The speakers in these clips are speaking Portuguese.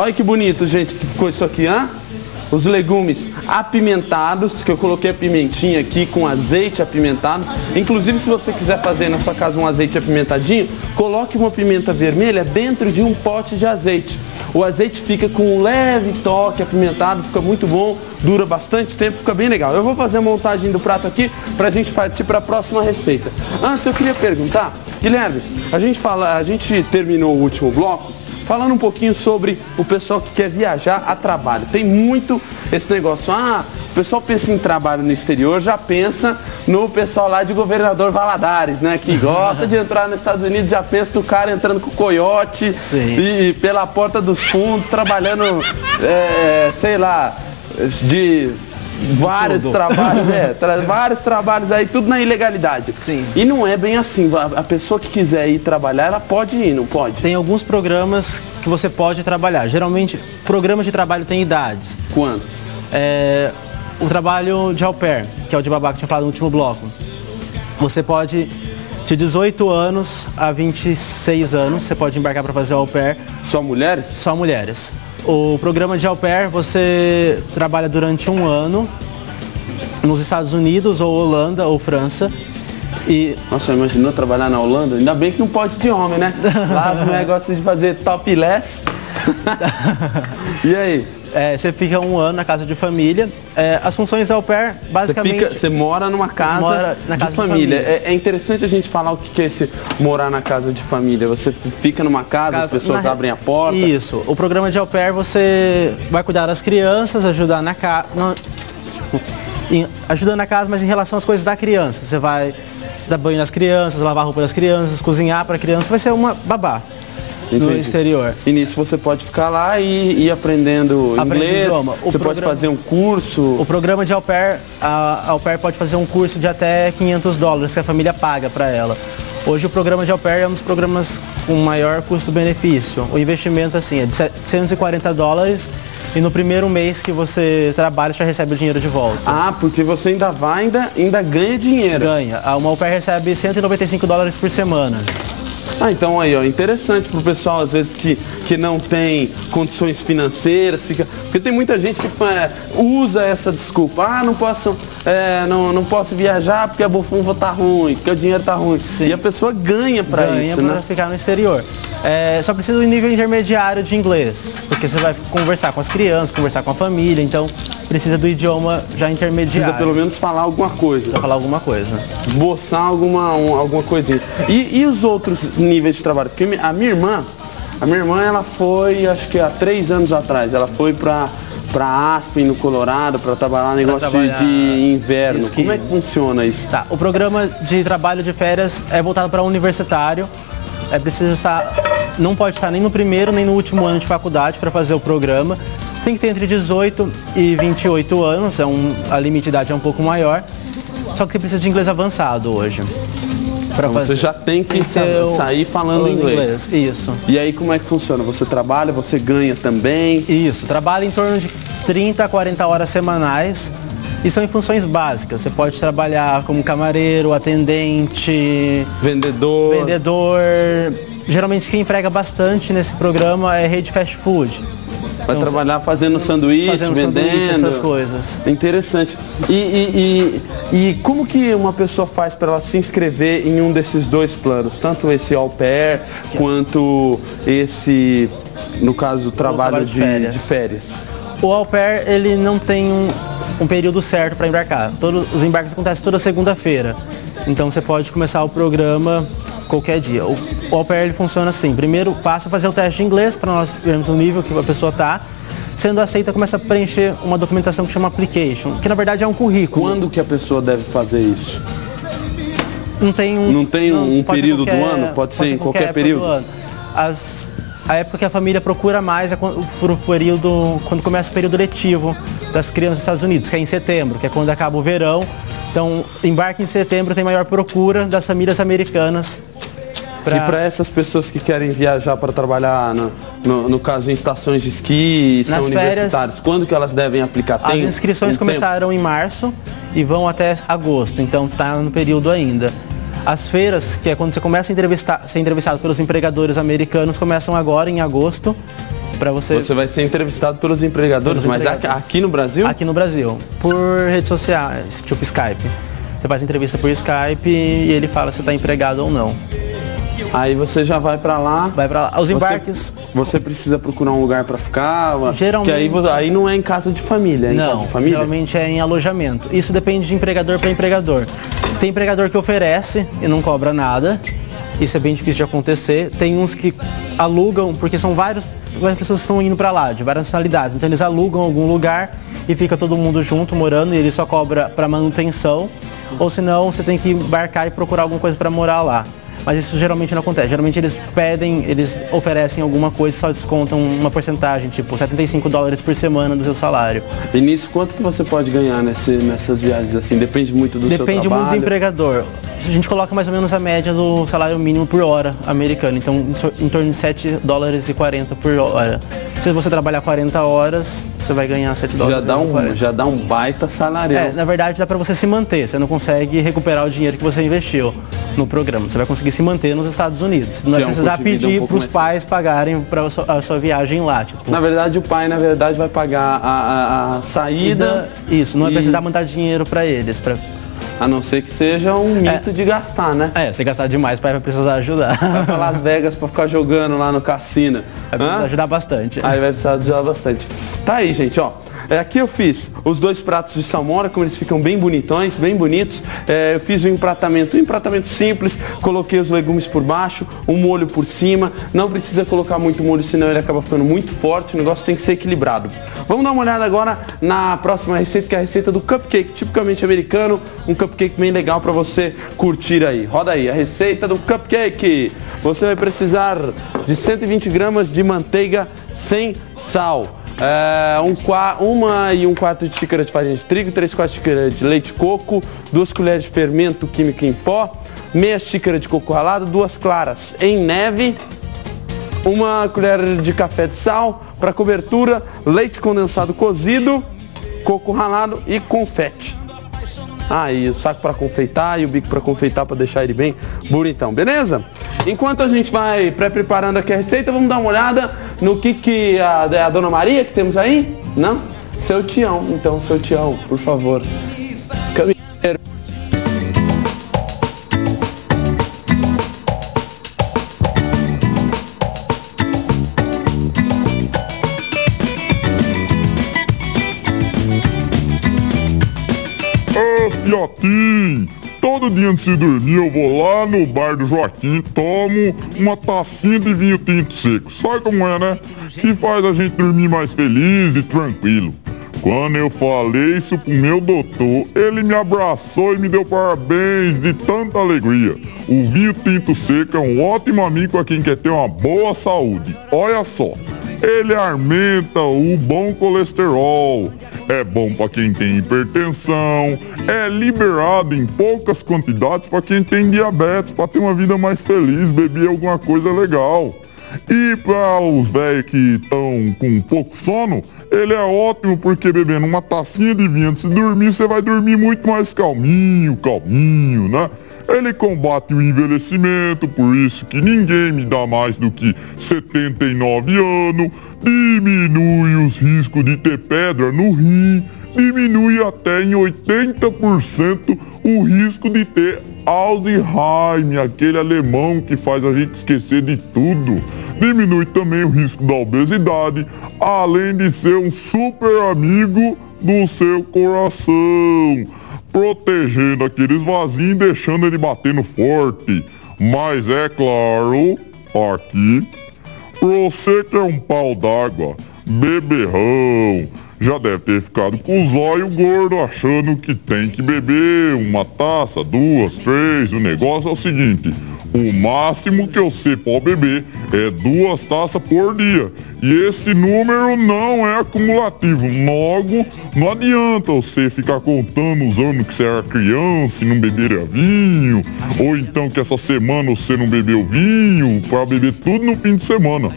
Olha que bonito, gente, que ficou isso aqui, hã? Os legumes apimentados, que eu coloquei a pimentinha aqui com azeite apimentado. Inclusive, se você quiser fazer na sua casa um azeite apimentadinho, coloque uma pimenta vermelha dentro de um pote de azeite. O azeite fica com um leve toque apimentado, fica muito bom, dura bastante tempo, fica bem legal. Eu vou fazer a montagem do prato aqui pra gente partir para a próxima receita. Antes, eu queria perguntar, Guilherme, a gente terminou o último bloco falando um pouquinho sobre o pessoal que quer viajar a trabalho. Tem muito esse negócio, o pessoal pensa em trabalho no exterior, já pensa no pessoal lá de Governador Valadares, né? Que gosta de entrar nos Estados Unidos, já pensa no cara entrando com coiote e pela porta dos fundos, trabalhando, sei lá, de vários trabalhos, vários trabalhos aí, tudo na ilegalidade. Sim. E não é bem assim, a pessoa que quiser ir trabalhar, ela pode ir, não pode? Tem alguns programas que você pode trabalhar. Geralmente, programas de trabalho têm idades. Quanto? O trabalho de au pair, que é o de babá que eu tinha falado no último bloco. Você pode, de 18 anos a 26 anos, você pode embarcar para fazer au pair. Só mulheres? Só mulheres. O programa de au pair, você trabalha durante um ano nos Estados Unidos, ou Holanda, ou França. Nossa, imaginou trabalhar na Holanda? Ainda bem que não pode de homem, né? Lá as mulheres gostam de fazer topless. E aí? Você fica um ano na casa de família. As funções au pair, basicamente... Você mora numa casa de família. É interessante a gente falar o que é esse morar na casa de família. Você fica numa casa, as pessoas abrem a porta. Isso. O programa de au pair, você vai cuidar das crianças, ajudar na casa... Ajudando na casa, mas em relação às coisas da criança. Você vai dar banho nas crianças, lavar a roupa das crianças, cozinhar para a criança. Vai ser uma babá. No exterior. E nisso você pode ficar lá e ir aprendendo inglês, você pode fazer um curso. O programa de au pair, a au pair pode fazer um curso de até $500 que a família paga para ela. Hoje o programa de au pair é um dos programas com maior custo-benefício. O investimento assim, é de $740 e no primeiro mês que você trabalha, você já recebe o dinheiro de volta. Porque você ainda ganha dinheiro. Ganha. Uma au pair recebe $195 por semana. Então aí, ó, interessante pro pessoal, às vezes, que não tem condições financeiras, porque tem muita gente que usa essa desculpa, não posso viajar porque a bufunfa tá ruim, porque o dinheiro tá ruim. Sim. E a pessoa ganha pra isso, né? Ficar no exterior. Só precisa do nível intermediário de inglês, porque você vai conversar com as crianças, conversar com a família, então precisa do idioma já intermediário. Precisa pelo menos falar alguma coisa. Precisa falar alguma coisa. Esboçar alguma coisinha. E os outros níveis de trabalho? Porque a minha irmã, ela foi, acho que há 3 anos atrás, ela foi para Aspen, no Colorado, para trabalhar negócio de inverno. Esqui. Como é que funciona isso? O programa de trabalho de férias é voltado para universitário. Não pode estar nem no primeiro nem no último ano de faculdade para fazer o programa. Tem que ter entre 18 e 28 anos, a limite de idade é um pouco maior. Só que você precisa de inglês avançado hoje. Então você já tem que sair falando inglês. Isso. E aí como é que funciona? Você trabalha, você ganha também? Isso, trabalha em torno de 30 a 40 horas semanais e são em funções básicas. Você pode trabalhar como camareiro, atendente, vendedor. Geralmente quem emprega bastante nesse programa é rede fast food. Vai trabalhar fazendo sanduíche, vendendo, essas coisas. Interessante. E como que uma pessoa faz para ela se inscrever em um desses dois planos? Tanto esse au pair, quanto esse, no caso, o trabalho de férias. O au pair, ele não tem um período certo para embarcar. Os embarques acontecem toda segunda-feira. Então você pode começar o programa qualquer dia. O au pair ele funciona assim. Primeiro passa a fazer o teste de inglês para nós vermos o nível que a pessoa está. Sendo aceita, começa a preencher uma documentação que chama application, que na verdade é um currículo. Quando que a pessoa deve fazer isso? Não tem um período do ano? Pode ser em qualquer período? A época que a família procura mais é quando começa o período letivo das crianças dos Estados Unidos, que é em setembro, que é quando acaba o verão. Então, embarque em setembro, tem maior procura das famílias americanas. E para essas pessoas que querem viajar para trabalhar, no caso, em estações de esqui, são universitários, quando que elas devem aplicar? As inscrições começaram em março e vão até agosto, então está no período ainda. As feiras, que é quando você começa a ser entrevistado pelos empregadores americanos, começam agora em agosto para você... Você vai ser entrevistado pelos empregadores, mas aqui no Brasil? Aqui no Brasil, por redes sociais, tipo Skype. Você faz entrevista por Skype e ele fala se está empregado ou não. Aí você já vai para lá. Vai para lá. Os embarques... Você precisa procurar um lugar para ficar? Geralmente... Que aí não é em casa de família, é em casa de família? Geralmente é em alojamento. Isso depende de empregador para empregador. Tem empregador que oferece e não cobra nada. Isso é bem difícil de acontecer. Tem uns que alugam, porque são várias pessoas que estão indo para lá, de várias nacionalidades. Então eles alugam algum lugar e fica todo mundo junto morando e ele só cobra para manutenção. Ou senão você tem que embarcar e procurar alguma coisa para morar lá. Mas isso geralmente não acontece. Geralmente eles oferecem alguma coisa e só descontam uma porcentagem, tipo $75 por semana do seu salário. E nisso, quanto que você pode ganhar nessas viagens assim? Depende muito do seu trabalho? Depende muito do empregador. A gente coloca mais ou menos a média do salário mínimo por hora americano, então em torno de $7,40 por hora. Se você trabalhar 40 horas, você vai ganhar $7,40. Já dá um baita salarial. Na verdade dá para você se manter, você não consegue recuperar o dinheiro que você investiu no programa. Você vai conseguir se manter nos Estados Unidos. Você não vai precisar pedir para os pais pagarem para a sua viagem lá. Tipo, na verdade, o pai vai pagar a saída. Isso, não vai precisar mandar dinheiro para eles. A não ser que seja um mito de gastar, né? Se gastar demais, o pai vai precisar ajudar. Vai para Las Vegas para ficar jogando lá no cassino. Vai precisar ajudar bastante. Aí vai precisar ajudar bastante. Tá aí, gente, ó. Aqui eu fiz os 2 pratos de salmão, como eles ficam bem bonitões, bem bonitos. Eu fiz um empratamento simples, coloquei os legumes por baixo, um molho por cima. Não precisa colocar muito molho, senão ele acaba ficando muito forte. O negócio tem que ser equilibrado. Vamos dar uma olhada agora na próxima receita, que é a receita do cupcake, tipicamente americano. Um cupcake bem legal para você curtir aí. Roda aí, a receita do cupcake. Você vai precisar de 120 gramas de manteiga sem sal. 1,25 de xícara de farinha de trigo, 3/4 de xícara de leite de coco, 2 colheres de fermento químico em pó, meia xícara de coco ralado, 2 claras em neve, 1 colher de café de sal, para cobertura, leite condensado cozido, coco ralado e confete. E o saco para confeitar e o bico para confeitar para deixar ele bem bonitão, beleza? Enquanto a gente vai pré-preparando aqui a receita, vamos dar uma olhada no que a Dona Maria que temos aí? Não? Seu Tião. Então, seu Tião, por favor. Caminheiro. Fiotinho, todo dia antes de dormir eu vou lá no bar do Joaquim, tomo uma tacinha de vinho tinto seco. Sabe como é, né? Que faz a gente dormir mais feliz e tranquilo. Quando eu falei isso pro meu doutor, ele me abraçou e me deu parabéns de tanta alegria. O vinho tinto seco é um ótimo amigo para quem quer ter uma boa saúde. Olha só, ele aumenta o bom colesterol, é bom para quem tem hipertensão, é liberado em poucas quantidades para quem tem diabetes, para ter uma vida mais feliz, beber alguma coisa legal. E para os velhos que estão com pouco sono, ele é ótimo porque bebendo uma tacinha de vinho antes de dormir, você vai dormir muito mais calminho, né? Ele combate o envelhecimento, por isso que ninguém me dá mais do que 79 anos, diminui os riscos de ter pedra no rim, diminui até em 80% o risco de ter Alzheimer, aquele alemão que faz a gente esquecer de tudo. Diminui também o risco da obesidade, além de ser um super amigo do seu coração, protegendo aqueles vasinhos e deixando ele batendo forte. Mas é claro, aqui, você que é um pau d'água, beberrão, já deve ter ficado com os olhos gordos achando que tem que beber uma taça, 2, 3. O negócio é o seguinte, o máximo que você pode beber é 2 taças por dia. E esse número não é acumulativo. Logo, não adianta você ficar contando os anos que você era criança e não beberia vinho. Ou então que essa semana você não bebeu vinho, para beber tudo no fim de semana.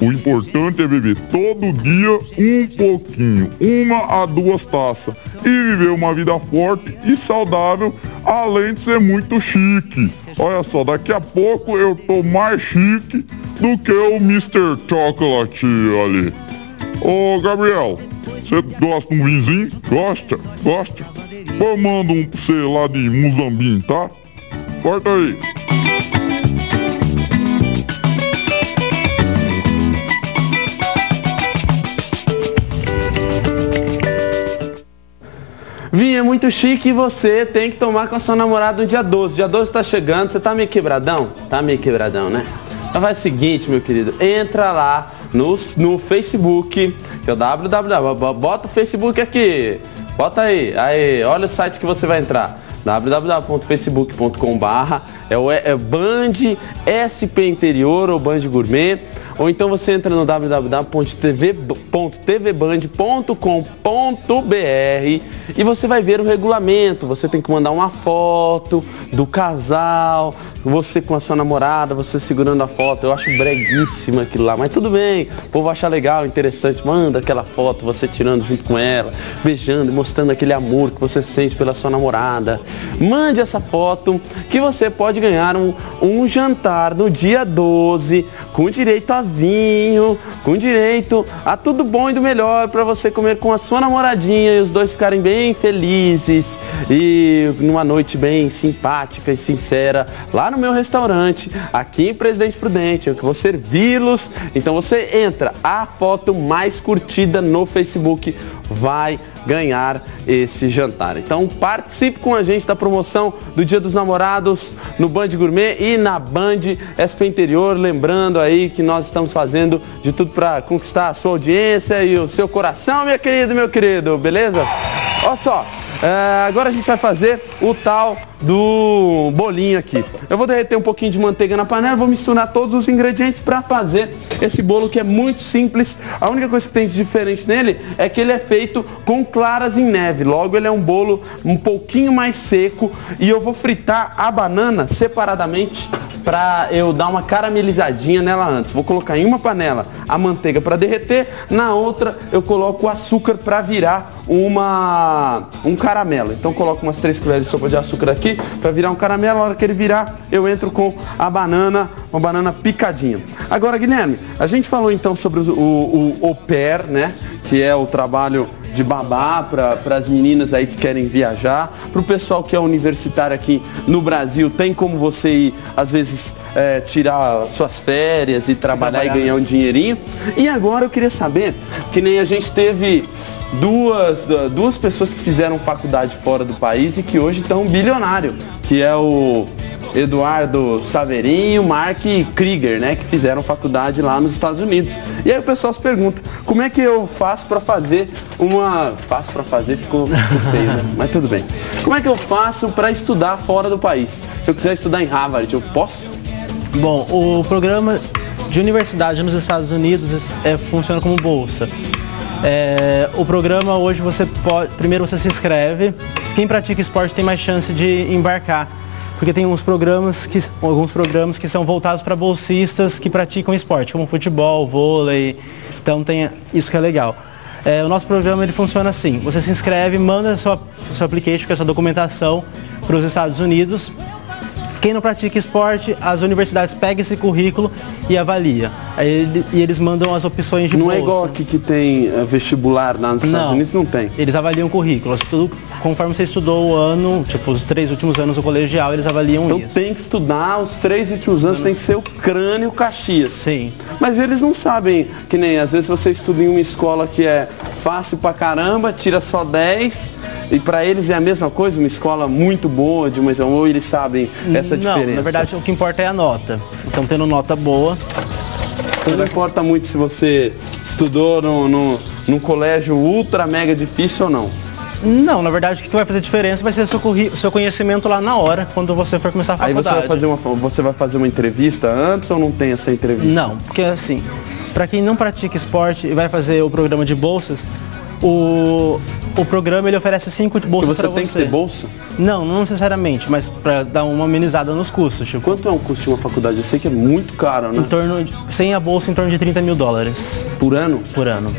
O importante é beber todo dia um pouquinho, 1 a 2 taças. E viver uma vida forte e saudável, além de ser muito chique. Olha só, daqui a pouco eu tô mais chique do que o Mr. Chocolate ali. Ô, Gabriel, você gosta de um vinzinho? Gosta? Gosta? Eu mando um pra você lá de Muzambinho, tá? Corta aí. Vinho é muito chique e você tem que tomar com a sua namorada no dia 12. Dia 12 tá chegando, você tá meio quebradão? Tá meio quebradão, né? Então faz o seguinte, meu querido, entra lá no Facebook, que é o www, bota o Facebook aqui, bota aí, olha o site que você vai entrar, www.facebook.com/, é Band SP Interior ou Band Gourmet, ou então você entra no www.tvband.com.br e você vai ver o regulamento. Você tem que mandar uma foto do casal, você com a sua namorada, você segurando a foto. Eu acho breguíssima aquilo lá, mas tudo bem, o povo acha legal, interessante. Manda aquela foto, você tirando junto com ela, beijando, mostrando aquele amor que você sente pela sua namorada. Mande essa foto que você pode ganhar um jantar no dia 12 com direito a vinho, com direito a tudo bom e do melhor para você comer com a sua namoradinha e os dois ficarem bem felizes e numa noite bem simpática e sincera lá no meu restaurante, aqui em Presidente Prudente. Eu vou servi-los. Então você entra, a foto mais curtida no Facebook vai ganhar esse jantar. Então participe com a gente da promoção do Dia dos Namorados no Band Gourmet e na Band SP Interior. Lembrando aí que nós estamos fazendo de tudo para conquistar a sua audiência e o seu coração, minha querida e meu querido, beleza? Olha só. Agora a gente vai fazer o tal do bolinho aqui. Eu vou derreter um pouquinho de manteiga na panela, vou misturar todos os ingredientes para fazer esse bolo que é muito simples. A única coisa que tem de diferente nele é que ele é feito com claras em neve. Logo ele é um bolo um pouquinho mais seco e eu vou fritar a banana separadamente para eu dar uma caramelizadinha nela antes. Vou colocar em uma panela a manteiga para derreter, na outra eu coloco o açúcar para virar um caramelo. Então coloco umas 3 colheres de sopa de açúcar aqui para virar um caramelo. A hora que ele virar, eu entro com a banana, uma banana picadinha. Agora, Guilherme, a gente falou então sobre o au pair, né? Que é o trabalho de babá para as meninas aí que querem viajar, para o pessoal que é universitário aqui no Brasil, tem como você ir, às vezes, tirar suas férias e trabalhar e ganhar um dinheirinho. E agora eu queria saber, que nem a gente teve duas pessoas que fizeram faculdade fora do país e que hoje estão bilionário, que é o Eduardo Saverin e o Mark Krieger, né, que fizeram faculdade lá nos Estados Unidos. E aí o pessoal se pergunta, como é que eu faço para fazer ficou feio, né? Mas tudo bem. Como é que eu faço para estudar fora do país? Se eu quiser estudar em Harvard, eu posso? Bom, o programa de universidade nos Estados Unidos funciona como bolsa. O programa hoje primeiro você se inscreve, quem pratica esporte tem mais chance de embarcar, porque tem alguns programas que são voltados para bolsistas que praticam esporte, como futebol, vôlei, então tem isso que é legal. O nosso programa ele funciona assim, você se inscreve, manda seu application, que é a sua documentação, para os Estados Unidos. Quem não pratica esporte, as universidades pegam esse currículo e avalia. E eles mandam as opções de bolsa. Não é igual aqui que tem vestibular lá nos Estados Unidos? Não tem. Eles avaliam currículos. Tudo, conforme você estudou o ano, tipo os 3 últimos anos do colegial, eles avaliam isso. Então tem que estudar os 3 últimos anos, tem que ser o crânio Caxias. Sim. Mas eles não sabem, que nem às vezes você estuda em uma escola que é fácil pra caramba, tira só 10... E para eles é a mesma coisa, uma escola muito boa, ou eles sabem essa diferença? Não, na verdade o que importa é a nota. Então tendo nota boa... Não importa muito se você estudou num colégio ultra mega difícil ou não? Não, na verdade o que vai fazer diferença vai ser o seu conhecimento lá na hora, quando você for começar a faculdade. Aí você vai fazer uma entrevista antes ou não tem essa entrevista? Não, porque assim, para quem não pratica esporte e vai fazer o programa de bolsas, o programa ele oferece 5 bolsas para você. Você tem que ter bolsa? Não necessariamente, mas para dar uma amenizada nos custos. Tipo, quanto é um custo de uma faculdade? Eu sei que é muito caro, né? Sem a bolsa, em torno de $30 mil. Por ano? Por ano.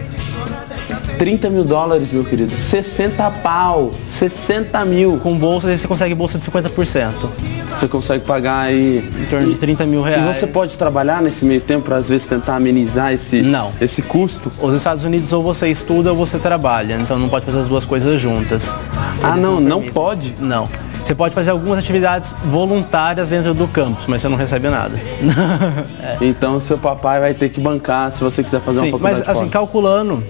30 mil dólares, meu querido. 60 pau. 60 mil. Com bolsa, aí você consegue bolsa de 50%. Você consegue pagar aí... Em torno de 30 mil reais. E você pode trabalhar nesse meio tempo para, às vezes, tentar amenizar esse custo? Os Estados Unidos, ou você estuda ou você trabalha. Então não pode fazer as duas coisas juntas. Não pode? Não. Você pode fazer algumas atividades voluntárias dentro do campus, mas você não recebe nada. Então seu papai vai ter que bancar se você quiser fazer uma faculdade mas assim, calculando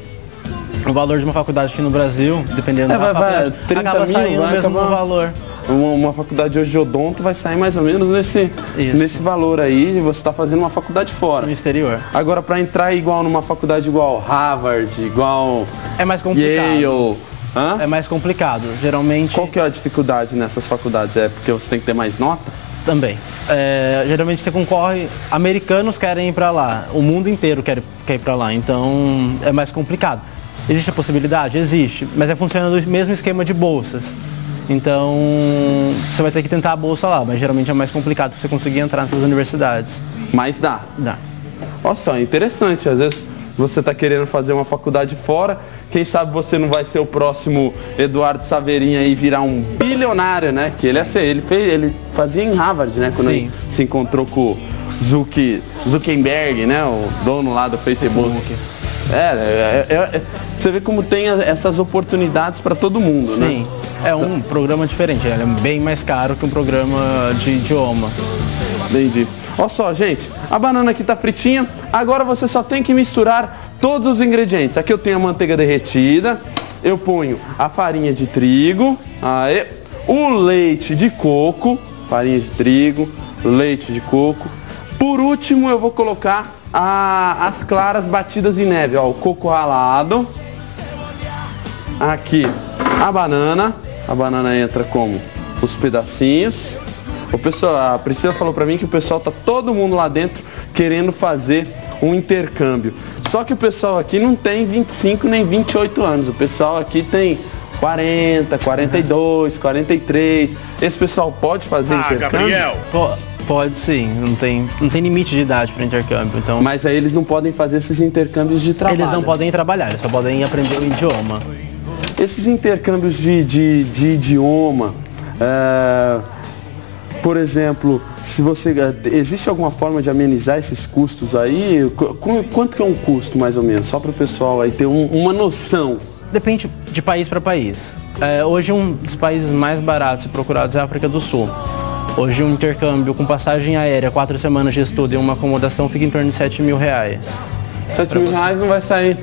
o valor de uma faculdade aqui no Brasil, dependendo da faculdade, 30 acaba mil, saindo mesmo no valor. Uma faculdade hoje de odonto vai sair mais ou menos nesse valor aí, e você está fazendo uma faculdade fora. No exterior. Agora, para entrar igual numa faculdade igual Harvard, igual é mais complicado. Yale... É mais complicado, geralmente... Qual que é a dificuldade nessas faculdades? É porque você tem que ter mais nota? Também. Geralmente você concorre... Americanos querem ir para lá, o mundo inteiro quer ir para lá, então é mais complicado. Existe a possibilidade? Existe, mas funciona do mesmo esquema de bolsas. Então, você vai ter que tentar a bolsa lá, mas geralmente é mais complicado para você conseguir entrar nessas universidades. Mas dá? Dá. Olha só, é interessante, às vezes... Você está querendo fazer uma faculdade fora, quem sabe você não vai ser o próximo Eduardo Saveirinha e virar um bilionário, né? Que ele ele fazia em Harvard, né? Quando ele se encontrou com o Zuckerberg, né? O dono lá do Facebook. Você vê como tem essas oportunidades para todo mundo, né? Sim, é um programa diferente, ele é bem mais caro que um programa de idioma. Entendi. Olha só, gente, a banana aqui tá fritinha, agora você só tem que misturar todos os ingredientes. Aqui eu tenho a manteiga derretida, eu ponho a farinha de trigo, o leite de coco, farinha de trigo, leite de coco. Por último, eu vou colocar as claras batidas em neve, ó, o coco ralado. Aqui a banana entra como os pedacinhos. A Priscila falou pra mim que o pessoal tá todo mundo lá dentro querendo fazer um intercâmbio. Só que o pessoal aqui não tem 25 nem 28 anos. O pessoal aqui tem 40, 42, 43. Esse pessoal pode fazer intercâmbio? Gabriel! Pode sim, não tem limite de idade para intercâmbio. Então... Mas aí eles não podem fazer esses intercâmbios de trabalho. Eles não podem trabalhar, eles só podem aprender o idioma. Esses intercâmbios de idioma... Por exemplo, existe alguma forma de amenizar esses custos aí? Quanto que é um custo, mais ou menos? Só para o pessoal aí ter uma noção. Depende de país para país. Hoje um dos países mais baratos e procurados é a África do Sul. Hoje um intercâmbio com passagem aérea, 4 semanas de estudo e uma acomodação fica em torno de 7 mil reais. 7 mil reais não vai sair.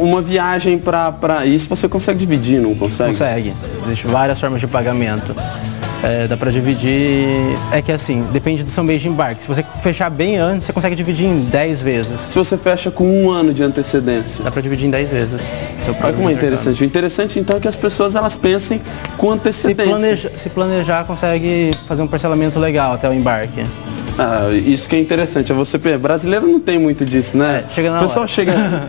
Uma viagem para isso você consegue dividir, não consegue? Consegue. Existem várias formas de pagamento. Dá pra dividir, é que assim, depende do seu mês de embarque. Se você fechar bem antes, você consegue dividir em 10 vezes. Se você fecha com 1 ano de antecedência? Dá pra dividir em 10 vezes. Olha como é interessante. O interessante então é que as pessoas elas pensem com antecedência. Se planejar, consegue fazer um parcelamento legal até o embarque. Isso que é interessante. Brasileiro não tem muito disso, né? Chega na hora. O pessoal chega...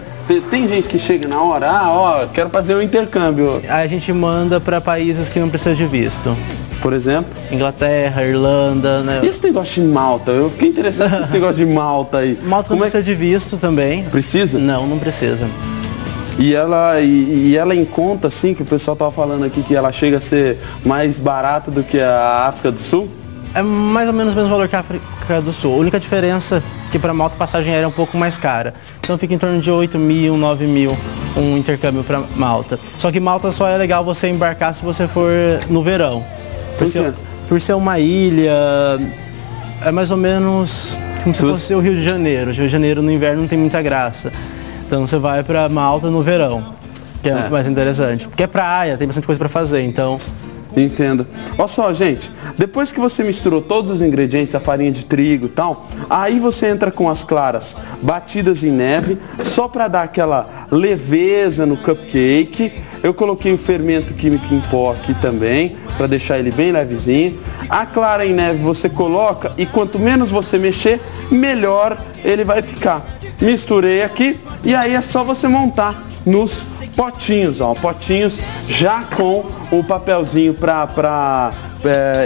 Tem gente que chega na hora, quero fazer um intercâmbio. Aí a gente manda para países que não precisam de visto. Por exemplo? Inglaterra, Irlanda, né? E esse negócio de Malta? Eu fiquei interessado com esse negócio de Malta aí. Malta não precisa de visto também. Precisa? Não precisa. E ela em conta, assim, que o pessoal tava falando aqui, que ela chega a ser mais barata do que a África do Sul? É mais ou menos o mesmo valor que a África do Sul. A única diferença é que para Malta a passagem aérea é um pouco mais cara. Então fica em torno de 8 mil, 9 mil um intercâmbio para Malta. Só que Malta só é legal você embarcar se você for no verão. Por ser uma ilha, é mais ou menos como se fosse o Rio de Janeiro. O Rio de Janeiro no inverno não tem muita graça. Então você vai para Malta no verão, que é mais interessante. Porque é praia, tem bastante coisa para fazer, então... Entendo. Olha só, gente, depois que você misturou todos os ingredientes, a farinha de trigo e tal, aí você entra com as claras batidas em neve, só para dar aquela leveza no cupcake. Eu coloquei o fermento químico em pó aqui também, para deixar ele bem levezinho. A clara em neve você coloca e quanto menos você mexer, melhor ele vai ficar. Misturei aqui e aí é só você montar nos potinhos, ó, potinhos já com o papelzinho para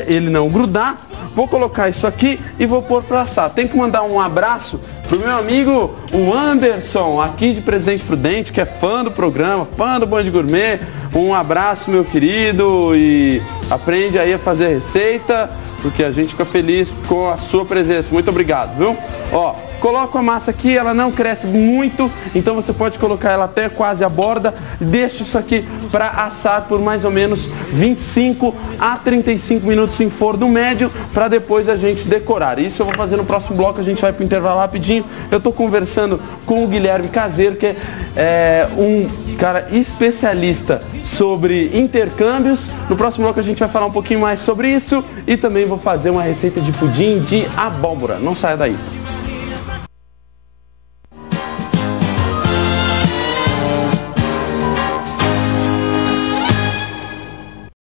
ele não grudar. vou colocar isso aqui e vou pôr para assar. Tem que mandar um abraço pro meu amigo, o Anderson, aqui de Presidente Prudente, que é fã do programa, fã do Band Gourmet. Um abraço, meu querido, e aprende aí a fazer receita, porque a gente fica feliz com a sua presença. Muito obrigado, viu? Ó, coloco a massa aqui, ela não cresce muito, então você pode colocar ela até quase a borda. Deixa isso aqui para assar por mais ou menos 25 a 35 minutos em forno médio, para depois a gente decorar. Isso eu vou fazer no próximo bloco, a gente vai para o intervalo rapidinho. Eu estou conversando com o Guilherme Caseiro, que é um cara especialista sobre intercâmbios. No próximo bloco a gente vai falar um pouquinho mais sobre isso e também vou fazer uma receita de pudim de abóbora. Não saia daí.